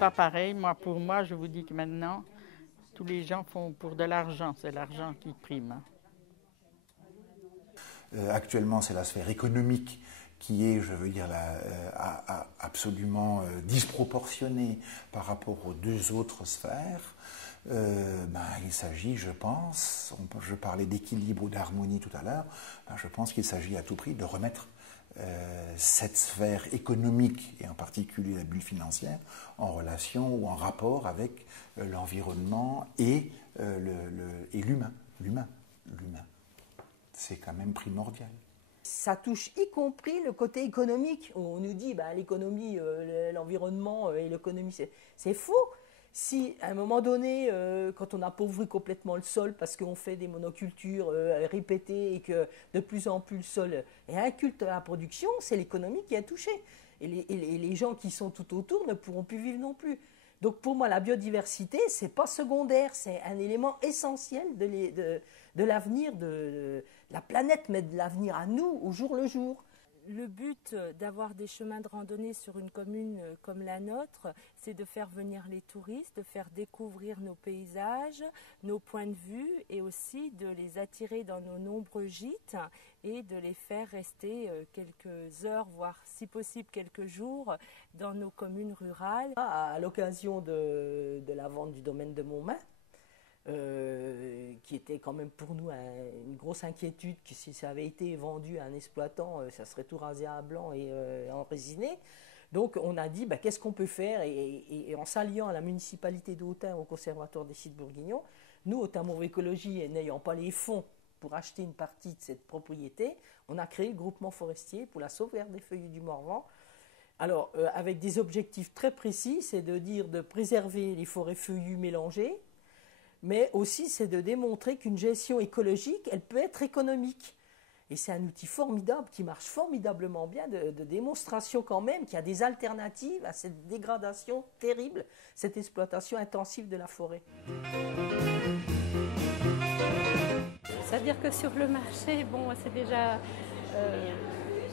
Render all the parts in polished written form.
pas pareil. Pour moi, je vous dis que maintenant, tous les gens font pour de l'argent. C'est l'argent qui prime. Actuellement, c'est la sphère économique qui est, je veux dire, absolument disproportionnée par rapport aux deux autres sphères. Il s'agit, je pense, je parlais d'équilibre ou d'harmonie tout à l'heure, je pense qu'il s'agit à tout prix de remettre cette sphère économique, et en particulier la bulle financière, en relation ou en rapport avec l'environnement et l'humain. L'humain. C'est quand même primordial. Ça touche y compris le côté économique. On nous dit l'économie, l'environnement et l'économie, c'est faux. Si à un moment donné, quand on appauvrit complètement le sol parce qu'on fait des monocultures répétées et que de plus en plus le sol est inculte à la production, c'est l'économie qui est touchée. Et les gens qui sont tout autour ne pourront plus vivre non plus. Donc pour moi, la biodiversité, ce n'est pas secondaire, c'est un élément essentiel de l'avenir de la planète, mais de l'avenir à nous, au jour le jour. Le but d'avoir des chemins de randonnée sur une commune comme la nôtre, c'est de faire venir les touristes, de faire découvrir nos paysages, nos points de vue et aussi de les attirer dans nos nombreux gîtes et de les faire rester quelques heures, voire si possible quelques jours dans nos communes rurales. À l'occasion de la vente du domaine de Montmain, qui était quand même pour nous une grosse inquiétude que si ça avait été vendu à un exploitant, ça serait tout rasé à blanc et enrésiné. Donc on a dit qu'est-ce qu'on peut faire et en s'alliant à la municipalité d'Autun, au Conservatoire des sites bourguignons, nous, Autun Écologie, n'ayant pas les fonds pour acheter une partie de cette propriété, on a créé le groupement forestier pour la sauvegarde des feuillus du Morvan. Alors avec des objectifs très précis, c'est de dire de préserver les forêts feuillues mélangées, mais aussi c'est de démontrer qu'une gestion écologique, elle peut être économique. Et c'est un outil formidable qui marche formidablement bien de démonstration quand même qu'il y a des alternatives à cette dégradation terrible, cette exploitation intensive de la forêt. C'est-à-dire que sur le marché, c'est déjà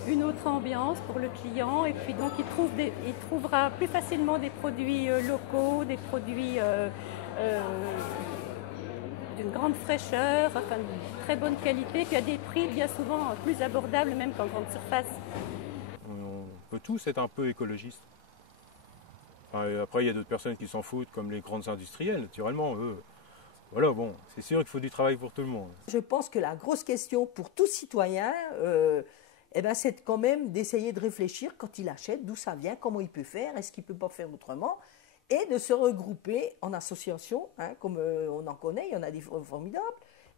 une autre ambiance pour le client et puis donc il trouvera plus facilement des produits locaux, des produits d'une grande fraîcheur, de très bonne qualité, puis à des prix bien souvent plus abordables même qu'en grande surface. On peut tous être un peu écologistes. Après, il y a d'autres personnes qui s'en foutent, comme les grandes industrielles, naturellement, eux. Voilà, c'est sûr qu'il faut du travail pour tout le monde. Je pense que la grosse question pour tout citoyen, c'est quand même d'essayer de réfléchir quand il achète, d'où ça vient, comment il peut faire, est-ce qu'il ne peut pas faire autrement, et de se regrouper en associations, comme on en connaît, il y en a des formidables,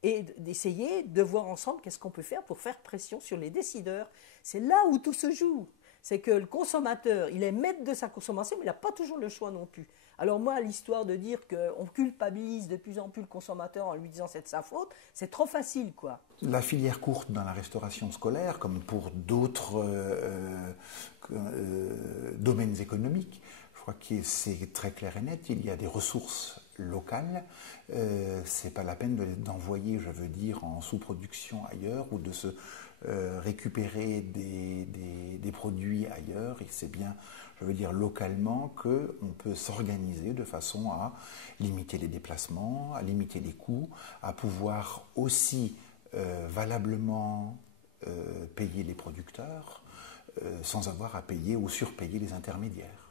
et d'essayer de voir ensemble qu'est-ce qu'on peut faire pour faire pression sur les décideurs. C'est là où tout se joue. C'est que le consommateur, il est maître de sa consommation, mais il n'a pas toujours le choix non plus. Alors moi, l'histoire de dire qu'on culpabilise de plus en plus le consommateur en lui disant c'est de sa faute, c'est trop facile, quoi. La filière courte dans la restauration scolaire, comme pour d'autres domaines économiques, je crois que c'est très clair et net, il y a des ressources locales, c'est pas la peine d'envoyer, je veux dire, en sous-production ailleurs ou de se récupérer des produits ailleurs, et c'est bien, je veux dire, localement qu'on peut s'organiser de façon à limiter les déplacements, à limiter les coûts, à pouvoir aussi valablement payer les producteurs sans avoir à payer ou surpayer les intermédiaires.